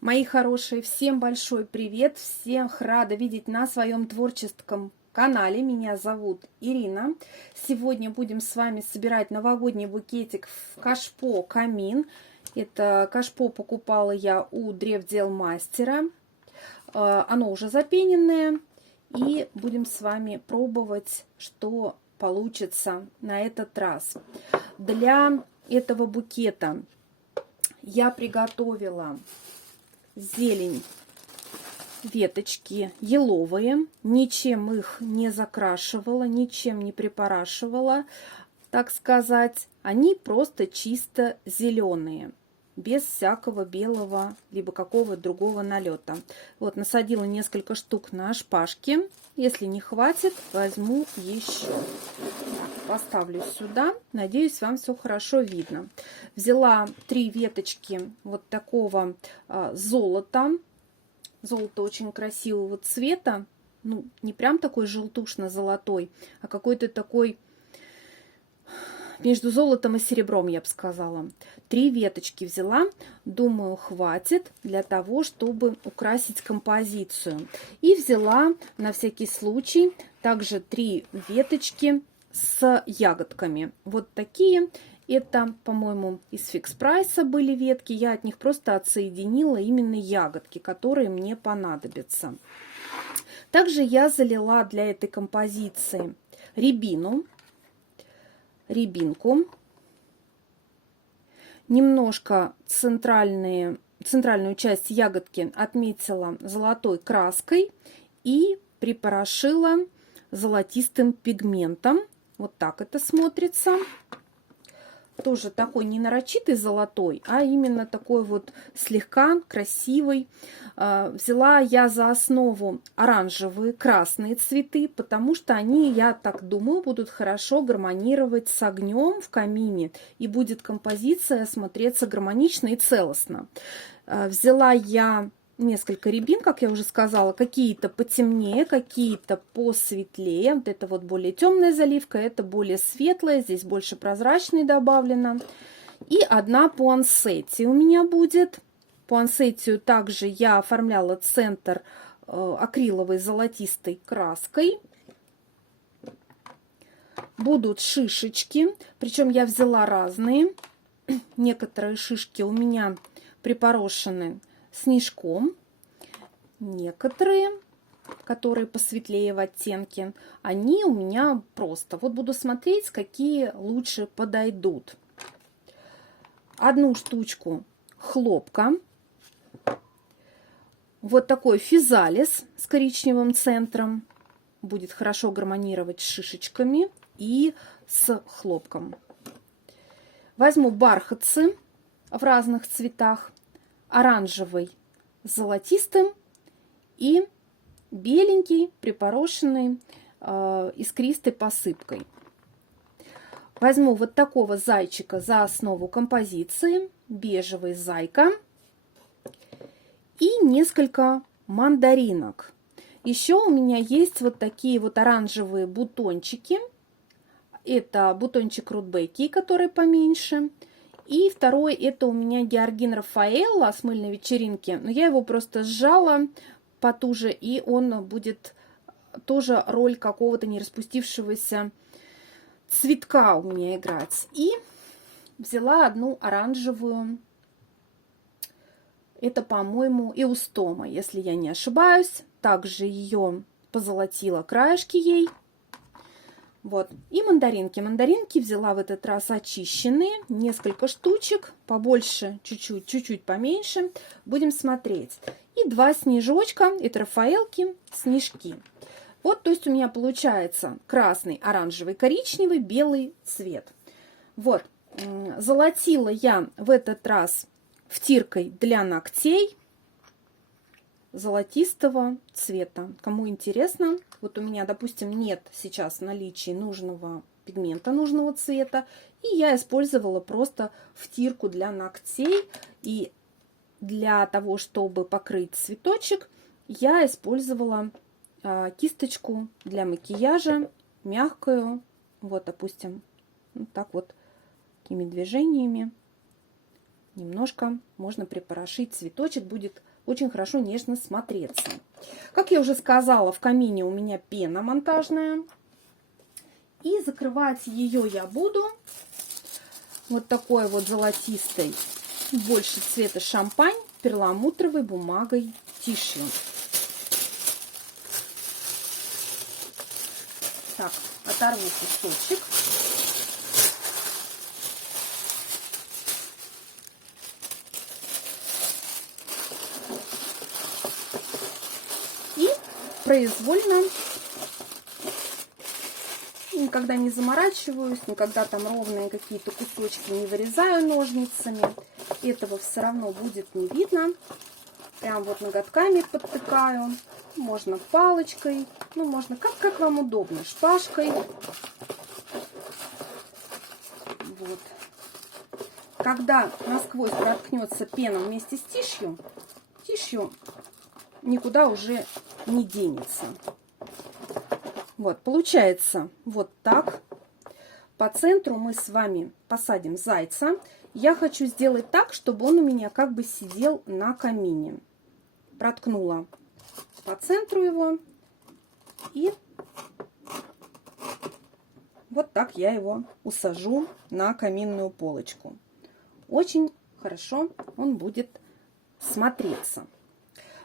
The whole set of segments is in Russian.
Мои хорошие, всем большой привет, всех рада видеть на своем творческом канале. Меня зовут Ирина. Сегодня будем с вами собирать новогодний букетик в кашпо камин. Это кашпо покупала я у древделмастера. Оно уже запененное. И будем с вами пробовать, что получится на этот раз. Для этого букета я приготовила зелень, веточки еловые, ничем их не закрашивала, ничем не припорашивала, так сказать. Они просто чисто зеленые, без всякого белого либо какого-то другого налета. Вот насадила несколько штук на шпажки. Если не хватит, возьму еще. Поставлю сюда. Надеюсь, вам все хорошо видно. Взяла 3 веточки вот такого золота. Золото очень красивого цвета. Ну, не прям такой желтушно-золотой, а какой-то такой между золотом и серебром, я бы сказала. 3 веточки взяла. Думаю, хватит для того, чтобы украсить композицию. И взяла на всякий случай также 3 веточки с ягодками. Вот такие. Это, по-моему, из фикс прайса были ветки. Я от них просто отсоединила именно ягодки, которые мне понадобятся. Также я залила для этой композиции рябинку. Немножко центральную часть ягодки отметила золотой краской и припорошила золотистым пигментом. Вот так это смотрится. Тоже такой не нарочитый золотой, а именно такой вот слегка красивый. Взяла я за основу оранжевые, красные цветы, потому что они, я так думаю, будут хорошо гармонировать с огнем в камине, и будет композиция смотреться гармонично и целостно. Взяла я несколько рябин, как я уже сказала, какие-то потемнее, какие-то посветлее. Вот это вот более темная заливка, это более светлая, здесь больше прозрачной добавлено. И одна пуансетти у меня будет. Пуансеттию также я оформляла центр акриловой золотистой краской. Будут шишечки, причем я взяла разные. Некоторые шишки у меня припорошены снежком. Некоторые, которые посветлее в оттенке, они у меня просто. Вот буду смотреть, какие лучше подойдут. Одну штучку хлопка. Вот такой физалис с коричневым центром. Будет хорошо гармонировать с шишечками и с хлопком. Возьму бархатцы в разных цветах. Оранжевый с золотистым и беленький, припорошенный искристой посыпкой. Возьму вот такого зайчика за основу композиции, бежевый зайка, и несколько мандаринок. Еще у меня есть вот такие вот оранжевые бутончики. Это бутончик рудбеки, который поменьше. И второй, это у меня Георгин Рафаэлло с мыльной вечеринки. Но я его просто сжала потуже, и он будет тоже роль какого-то не распустившегося цветка у меня играть. И взяла одну оранжевую. Это, по-моему, эустома, если я не ошибаюсь. Также ее позолотила краешки ей. Вот. И мандаринки. Мандаринки взяла в этот раз очищенные. Несколько штучек. Побольше, чуть-чуть поменьше. Будем смотреть. И 2 снежочка. Это рафаэлки, снежки. Вот, то есть у меня получается красный, оранжевый, коричневый, белый цвет. Вот. Золотила я в этот раз втиркой для ногтей золотистого цвета. Кому интересно, вот у меня, допустим, нет сейчас в наличии нужного пигмента, нужного цвета, и я использовала просто втирку для ногтей. И для того, чтобы покрыть цветочек, я использовала кисточку для макияжа, мягкую. Вот, допустим, вот так вот, такими движениями немножко можно припорошить цветочек, будет очень хорошо нежно смотреться. Как я уже сказала, в камине у меня пена монтажная. И закрывать ее я буду вот такой вот золотистой, больше цвета шампань, перламутровой бумагой тишью. Так, оторву кусочек. И произвольно, никогда не заморачиваюсь, никогда там ровные какие-то кусочки не вырезаю ножницами. Этого все равно будет не видно. Прям вот ноготками подтыкаю. Можно палочкой, ну можно как вам удобно, шпажкой. Вот. Когда насквозь проткнется пена вместе с тишью никуда уже не денется. Вот, получается вот так. По центру мы с вами посадим зайца. Я хочу сделать так, чтобы он у меня как бы сидел на камине. Проткнула по центру его. И вот так я его усажу на каминную полочку. Очень хорошо он будет смотреться.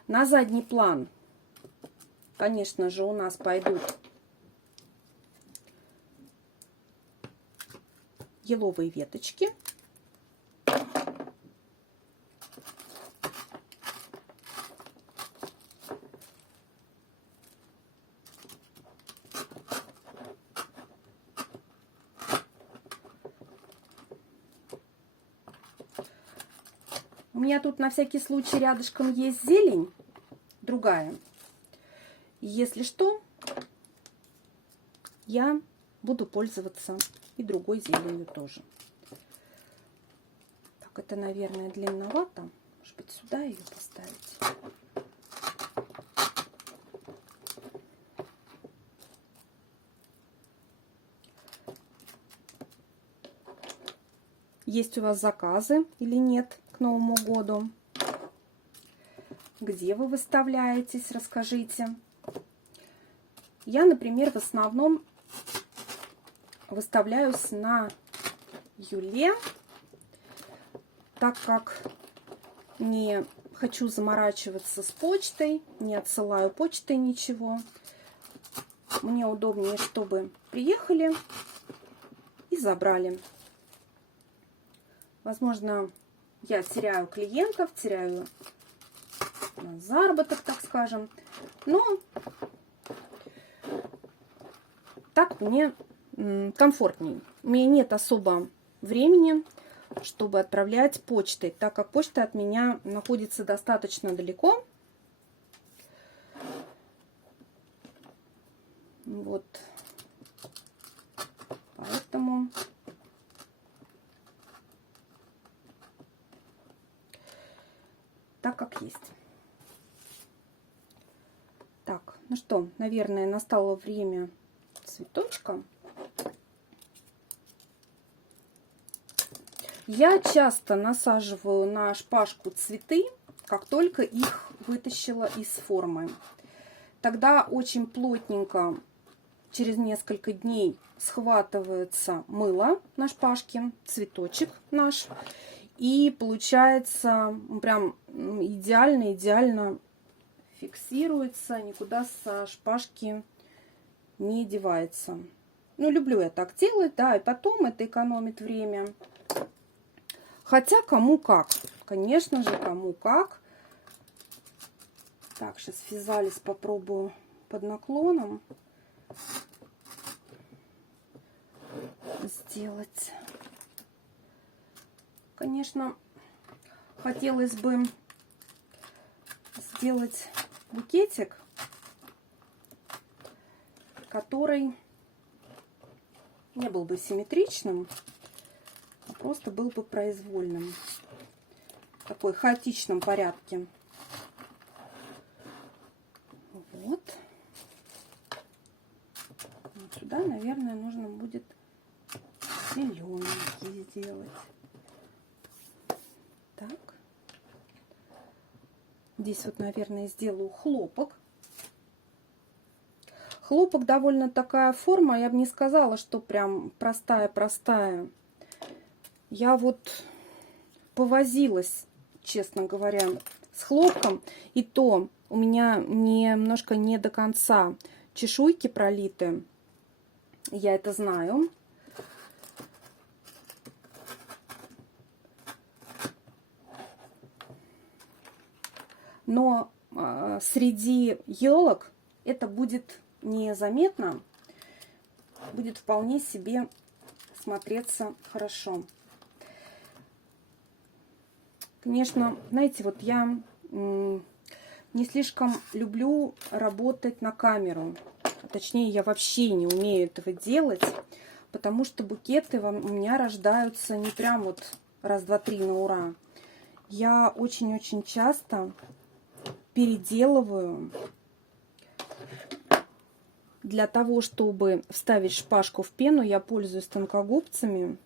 На задний план, конечно же, у нас пойдут еловые веточки. У меня тут на всякий случай рядышком есть зелень, другая. Если что, я буду пользоваться и другой зеленью тоже. Так, это, наверное, длинновато. Может быть, сюда ее поставить? Есть у вас заказы или нет к Новому году? Где вы выставляетесь? Расскажите. Я, например, в основном выставляюсь на Юле, так как не хочу заморачиваться с почтой, не отсылаю почтой ничего. Мне удобнее, чтобы приехали и забрали. Возможно, я теряю клиентов, теряю заработок, так скажем. Но так мне комфортнее. У меня нет особо времени, чтобы отправлять почтой, так как почта от меня находится достаточно далеко. Вот. Поэтому так как есть. Так, ну что, наверное, настало время цветочка. Я часто насаживаю на шпажку цветы, как только их вытащила из формы. Тогда очень плотненько через несколько дней схватывается мыло на шпажке, цветочек наш. И получается прям идеально фиксируется, никуда со шпажки не девается. Ну, люблю я так делать, да, и потом это экономит время. Хотя кому как, конечно же, кому как. Так, сейчас физалис попробую под наклоном сделать. Конечно, хотелось бы сделать букетик, который не был бы симметричным, а просто был бы произвольным, в такой хаотичном порядке. Вот. Вот сюда, наверное, нужно будет зелененький сделать. Так. Здесь вот, наверное, сделаю хлопок. Хлопок довольно такая форма, я бы не сказала, что прям простая-простая. Я вот повозилась, честно говоря, с хлопком. И то у меня немножко не до конца чешуйки пролиты. Я это знаю. Но среди елок это будет незаметно. Будет вполне себе смотреться хорошо. Конечно, знаете, вот я не слишком люблю работать на камеру. Точнее, я вообще не умею этого делать, потому что букеты у меня рождаются не прям вот раз, два, три на ура. Я очень-очень часто переделываю для того, чтобы вставить шпажку в пену. Я пользуюсь тонкогубцами.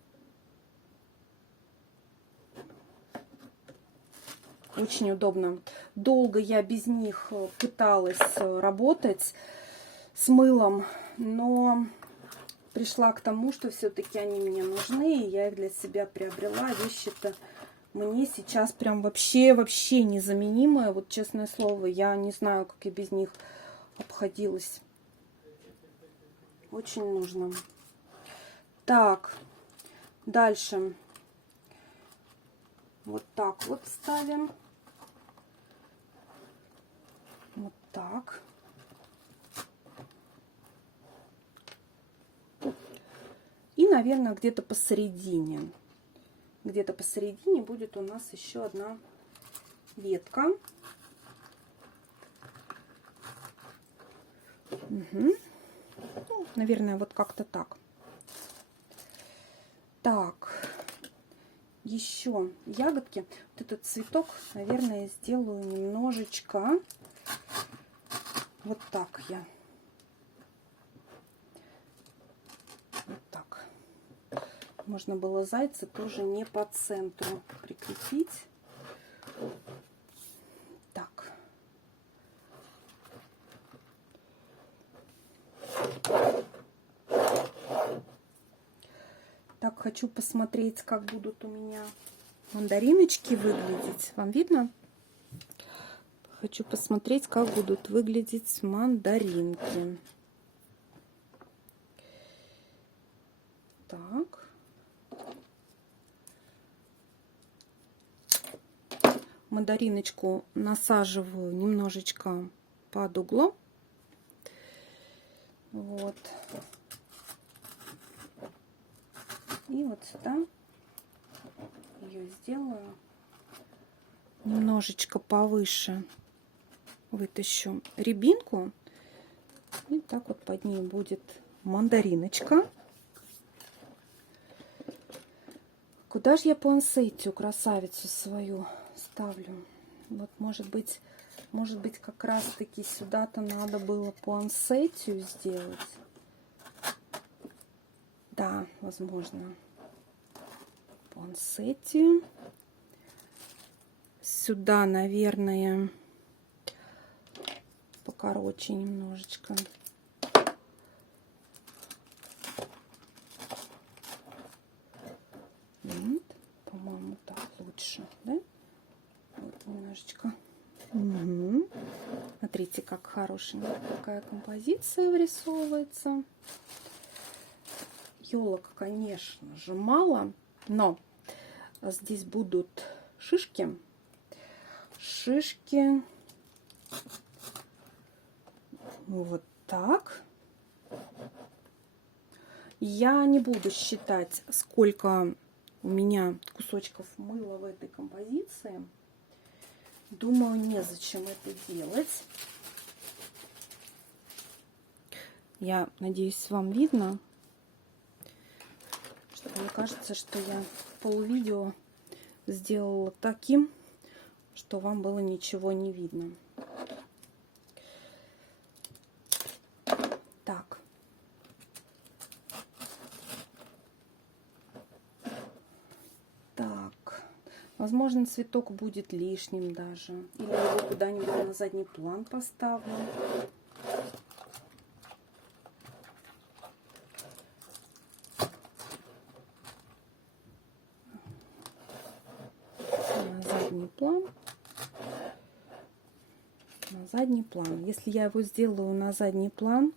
Очень удобно. Долго я без них пыталась работать с мылом, но пришла к тому, что все-таки они мне нужны, и я их для себя приобрела. Вещи-то мне сейчас прям вообще незаменимые. Вот честное слово, я не знаю, как я без них обходилась. Очень нужно. Так, дальше. Вот так вот ставим. Вот так. И, наверное, где-то посередине. Где-то посередине будет у нас еще одна ветка. Угу. Ну, наверное, вот как-то так. Так. Еще ягодки. Вот этот цветок, наверное, сделаю немножечко. Вот так я. Вот так. Можно было зайца тоже не по центру прикрепить. Так. Так, хочу посмотреть, как будут у меня мандариночки выглядеть. Вам видно? Хочу посмотреть, как будут выглядеть мандаринки. Так. Мандариночку насаживаю немножечко под углом. Вот. И вот сюда ее сделаю. Немножечко повыше вытащу рябинку. И так вот под ней будет мандариночка. Куда же я пуансеттию, красавицу свою, ставлю? Вот, может быть, как раз-таки сюда-то надо было пуансеттию сделать. Да, возможно. Пуансеттию. Сюда, наверное, покороче немножечко. Вот, по-моему, так лучше, да? Вот немножечко. Угу. Смотрите, как хорошенькая такая композиция вырисовывается. Елок, конечно же, мало, но здесь будут шишки. Шишки вот так. Я не буду считать, сколько у меня кусочков мыла в этой композиции. Думаю, незачем это делать. Я надеюсь, вам видно. Что мне кажется, что я полвидео сделала таким, что вам было ничего не видно. Так. Так. Возможно, возможно, цветок будет лишним даже. Или его куда-нибудь на задний план поставлю. На задний план. На задний план. Если я его сделаю на задний план,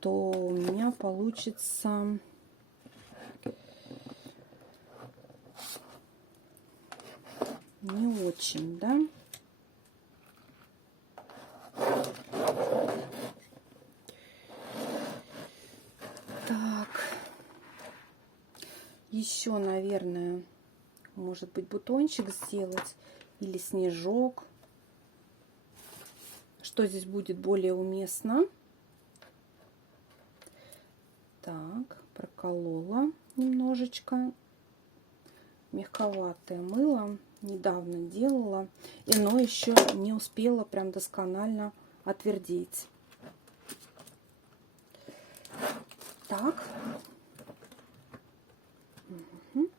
то у меня получится не очень, да? Так. Еще, наверное, может быть, бутончик сделать или снежок. Что здесь будет более уместно? Так, проколола немножечко. Мягковатое мыло. Недавно делала, и оно еще не успело прям досконально отвердеть. Так. Угу.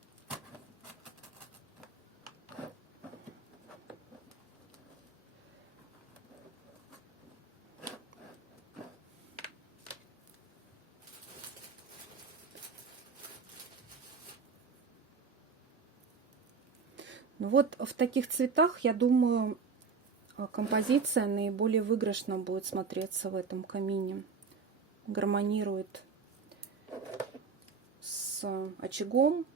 Ну вот в таких цветах, я думаю, композиция наиболее выигрышно будет смотреться в этом камине. Гармонирует с очагом.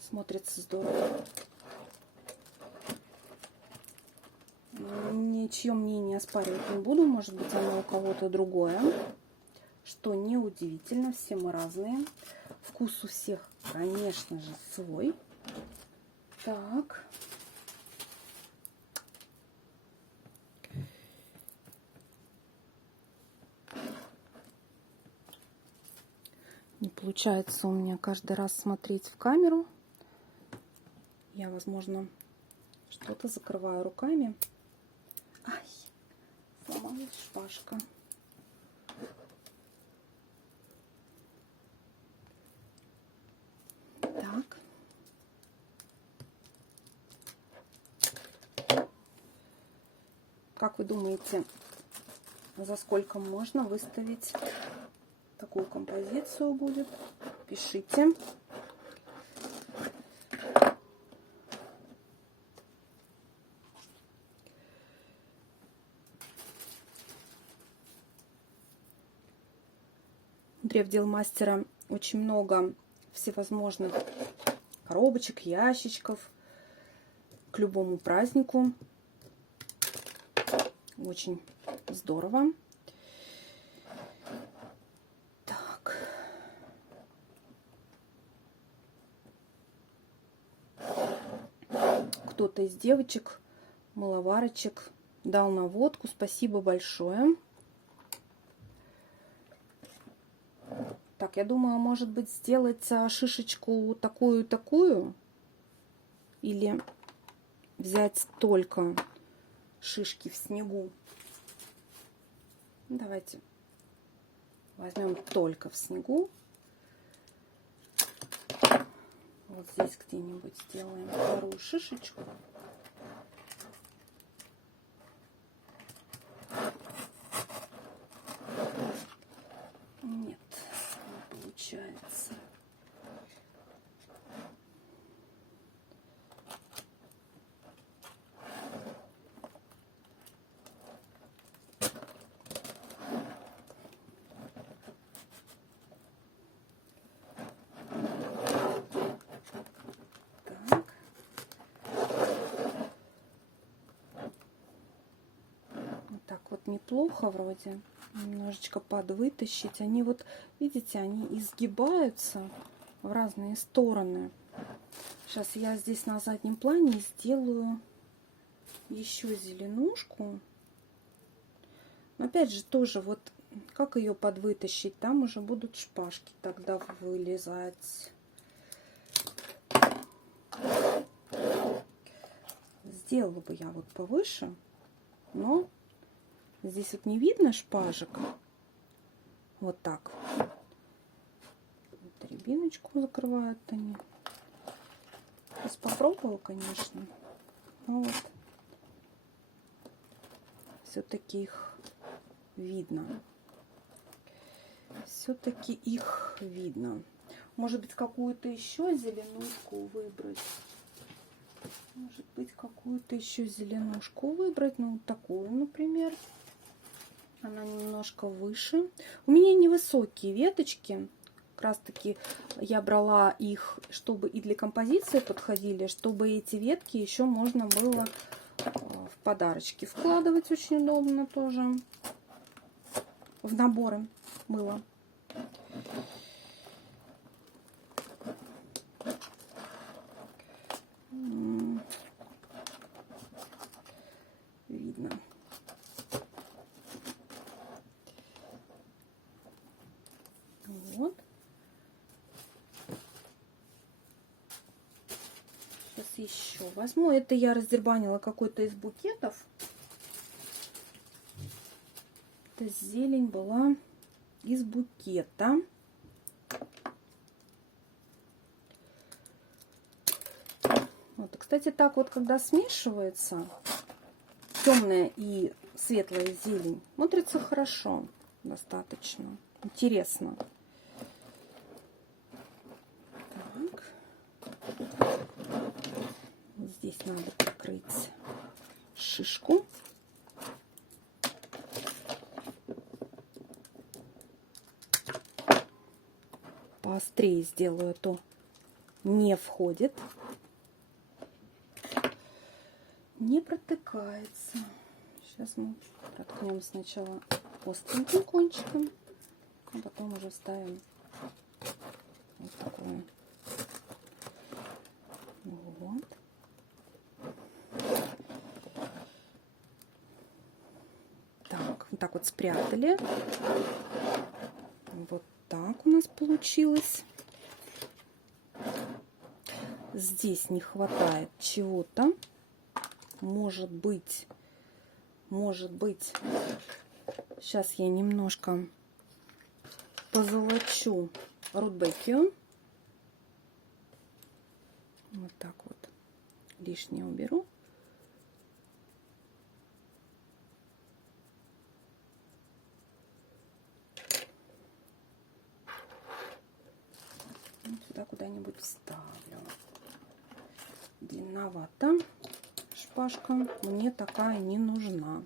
Смотрится здорово. Ничье мнение оспаривать не буду. Может быть, оно у кого-то другое. Что неудивительно, все мы разные. Вкус у всех, конечно же, свой. Так. Не получается у меня каждый раз смотреть в камеру. Я, возможно, что-то закрываю руками. Ай, сломалась шпажка. Так. Как вы думаете, за сколько можно выставить такую композицию будет? Пишите. Внутри в Делмастера очень много всевозможных коробочек, ящичков к любому празднику. Очень здорово. Так. Кто-то из девочек, маловарочек, дал наводку. Спасибо большое. Так, я думаю, может быть, сделать шишечку такую-такую. Или взять только шишки в снегу. Давайте возьмем только в снегу. Вот здесь где-нибудь сделаем вторую шишечку. Нет, не получается. Так вот неплохо вроде. Немножечко подвытащить. Они вот, видите, они изгибаются в разные стороны. Сейчас я здесь на заднем плане сделаю еще зеленушку. Но опять же тоже вот как ее подвытащить, там уже будут шпажки тогда вылезать. Сделала бы я вот повыше, но здесь вот не видно шпажек. Вот так. рябиночку закрывают они. Сейчас попробовала, конечно. Но вот все-таки их видно. Все-таки их видно. Может быть, какую-то еще зеленушку выбрать. Может быть, какую-то еще зеленушку выбрать. Ну, вот такую, например. Она немножко выше. У меня невысокие веточки. Как раз таки я брала их, чтобы и для композиции подходили, чтобы эти ветки еще можно было в подарочки вкладывать. Очень удобно тоже. В наборы мыла. Видно. Вот. Сейчас еще возьму. Это я раздербанила какой-то из букетов. Эта зелень была из букета. Вот. Кстати, так вот, когда смешивается темная и светлая зелень, смотрится хорошо, достаточно интересно. Так. Здесь надо прикрыть шишку. Поострее сделаю, а то не входит. Не протыкается. Сейчас мы проткнем сначала остреньким кончиком, а потом уже ставим вот такое. Вот. Так, вот так вот спрятали. Вот так у нас получилось. Здесь не хватает чего-то. Может быть, сейчас я немножко позолочу рудбекию. Вот так вот. Лишнее уберу. Вот сюда куда-нибудь вставлю. Длинновато. Шпажка мне такая не нужна.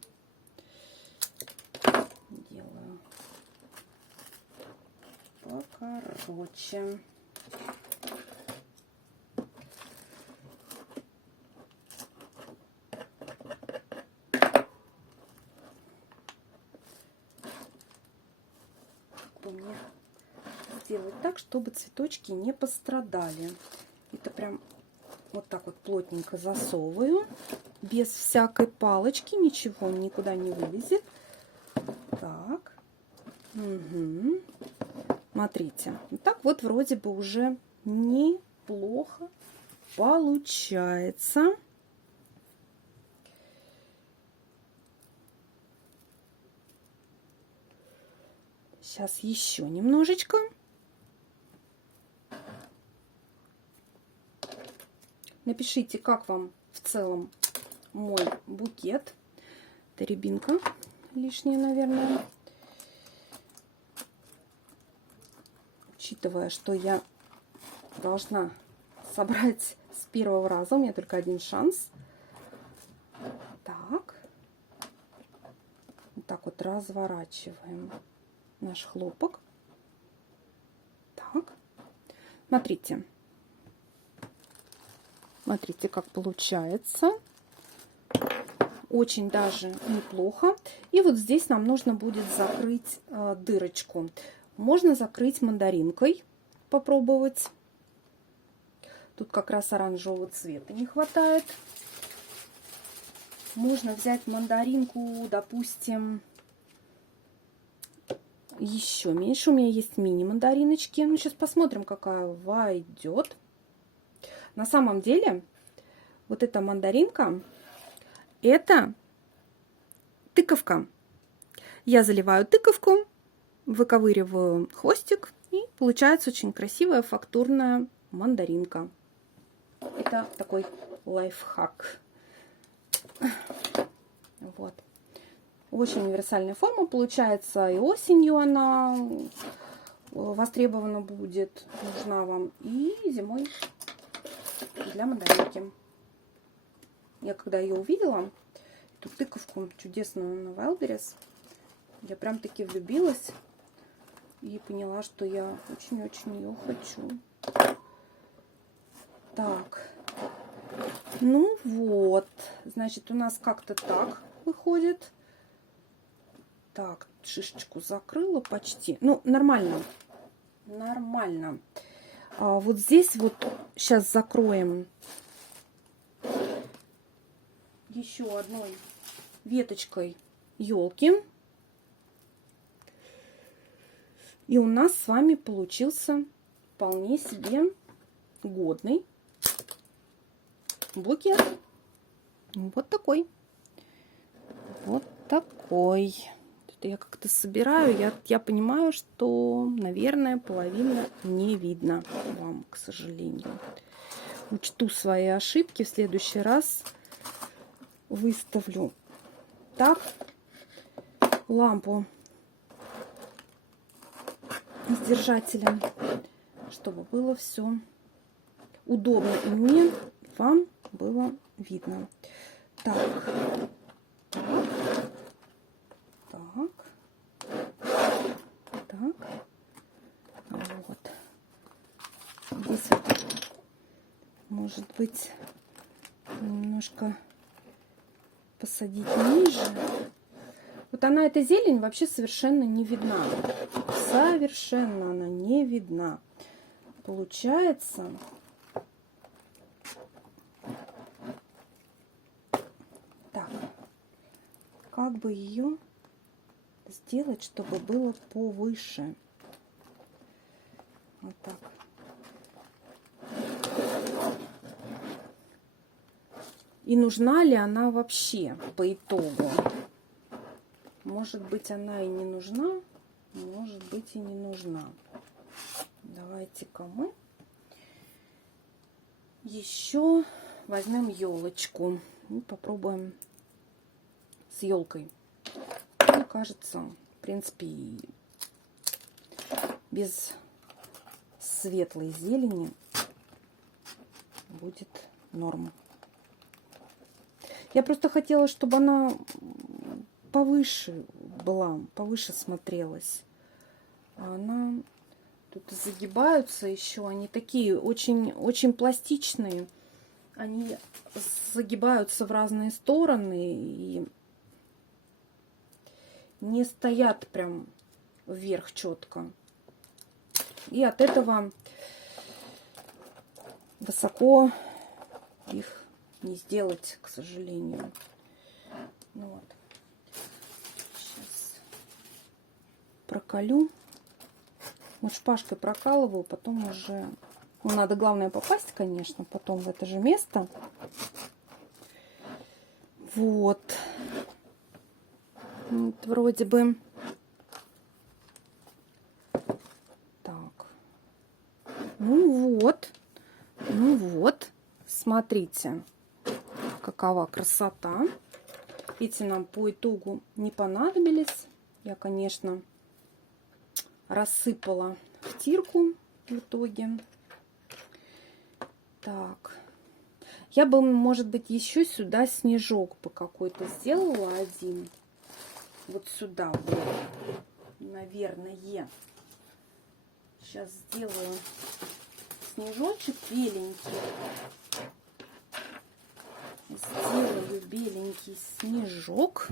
Делаю покороче. Как бы мне сделать так, чтобы цветочки не пострадали. Это прям вот так вот плотненько засовываю. Без всякой палочки, ничего никуда не вылезет. Так. Угу. Смотрите. Так вот вроде бы уже неплохо получается. Сейчас еще немножечко. Напишите, как вам в целом мой букет. Это рябинка лишняя, наверное. Учитывая, что я должна собрать с первого раза, у меня только один шанс. Так. Вот так вот разворачиваем наш хлопок. Так. Смотрите. Смотрите, как получается. Очень даже неплохо. И вот здесь нам нужно будет закрыть дырочку. Можно закрыть мандаринкой, попробовать. Тут как раз оранжевого цвета не хватает. Можно взять мандаринку, допустим, еще меньше. У меня есть мини-мандариночки. Ну, сейчас посмотрим, какая войдет. На самом деле, вот эта мандаринка, это тыковка. Я заливаю тыковку, выковыриваю хвостик И получается очень красивая фактурная мандаринка. Это такой лайфхак. Вот. Очень универсальная форма получается. И осенью она востребована будет, нужна вам, и зимой для мандаринки. Я когда ее увидела, эту тыковку чудесную на Wildberries, я прям таки влюбилась и поняла, что я очень-очень ее хочу. Так, ну вот, значит, у нас как-то так выходит. Так, шишечку закрыла почти. Ну, нормально. Нормально. Вот здесь вот сейчас закроем еще одной веточкой елки. И у нас с вами получился вполне себе годный букет. Вот такой. Вот такой. Это я как-то собираю. Я понимаю, что, наверное, половина не видно вам, к сожалению. Учту свои ошибки. В следующий раз выставлю так лампу с держателем, чтобы было все удобно и мне, и вам было видно. Так, так, так, так, вот. Здесь вот, может быть, немножко посадить ниже. Вот она, эта зелень, вообще совершенно не видна. Совершенно она не видна. Получается, так, как бы ее сделать, чтобы было повыше. Вот так. И нужна ли она вообще по итогу? Может быть, она и не нужна, может быть, и не нужна. Давайте-ка мы еще возьмем елочку и попробуем с елкой. Мне кажется, в принципе, и без светлой зелени будет норм. Я просто хотела, чтобы она повыше была, повыше смотрелась. А она тут загибаются еще. Они такие очень пластичные. Они загибаются в разные стороны и не стоят прям вверх четко. И от этого высоко их не сделать, к сожалению. Ну вот. Сейчас проколю. Вот шпажкой прокалываю, потом уже... Ну, надо, главное, попасть, конечно, потом в это же место. Вот. Вот вроде бы... Так. Ну вот. Ну вот. Смотрите, какова красота. Эти нам по итогу не понадобились. Я, конечно, рассыпала в тирку в итоге. Так. Я бы, может быть, еще сюда снежок бы какой-то сделала один. Вот сюда вот. Наверное. Сейчас сделаю снежочек беленький. Сделаю беленький снежок.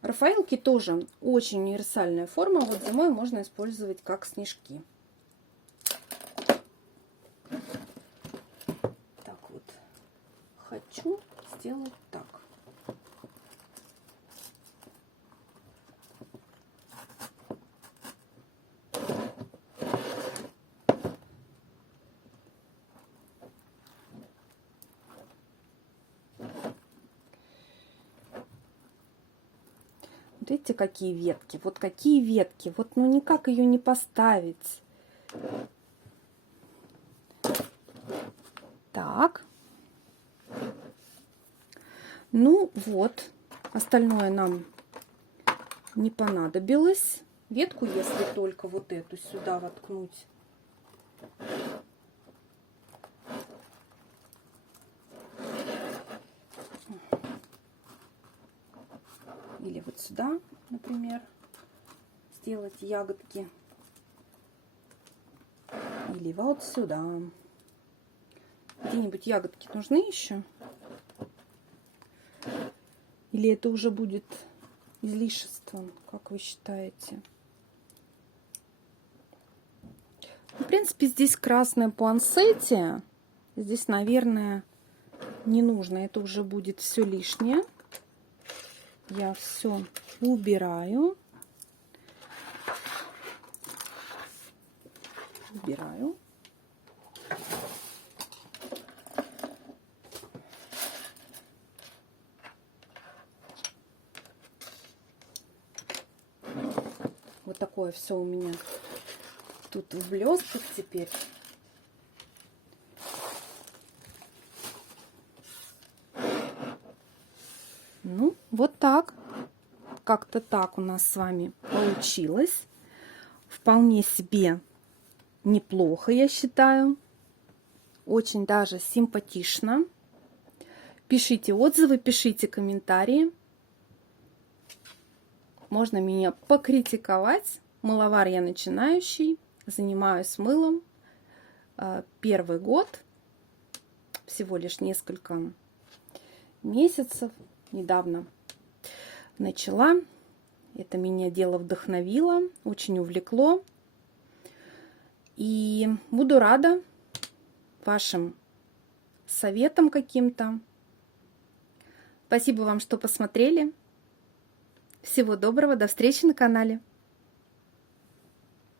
Рафаэлки тоже очень универсальная форма. Вот зимой можно использовать как снежки. Так вот. Хочу сделать так. Вот видите, какие ветки? Вот какие ветки? Вот ну никак ее не поставить. Так. Ну вот. Остальное нам не понадобилось. Ветку, если только вот эту сюда воткнуть. Или вот сюда, например, сделать ягодки. Или вот сюда. Где-нибудь ягодки нужны еще? Или это уже будет излишеством, как вы считаете? В принципе, здесь красная пуансетия. Здесь, наверное, не нужно. Это уже будет все лишнее. Я все убираю. Убираю. Вот такое все у меня тут в блестках теперь. Ну, вот так. Как-то так у нас с вами получилось. Вполне себе неплохо, я считаю. Очень даже симпатично. Пишите отзывы, пишите комментарии. Можно меня покритиковать. Мыловар я начинающий. Занимаюсь мылом. Первый год. Всего лишь несколько месяцев. Недавно начала. Это меня дело вдохновило. Очень увлекло. И буду рада вашим советам каким-то. Спасибо вам, что посмотрели. Всего доброго. До встречи на канале.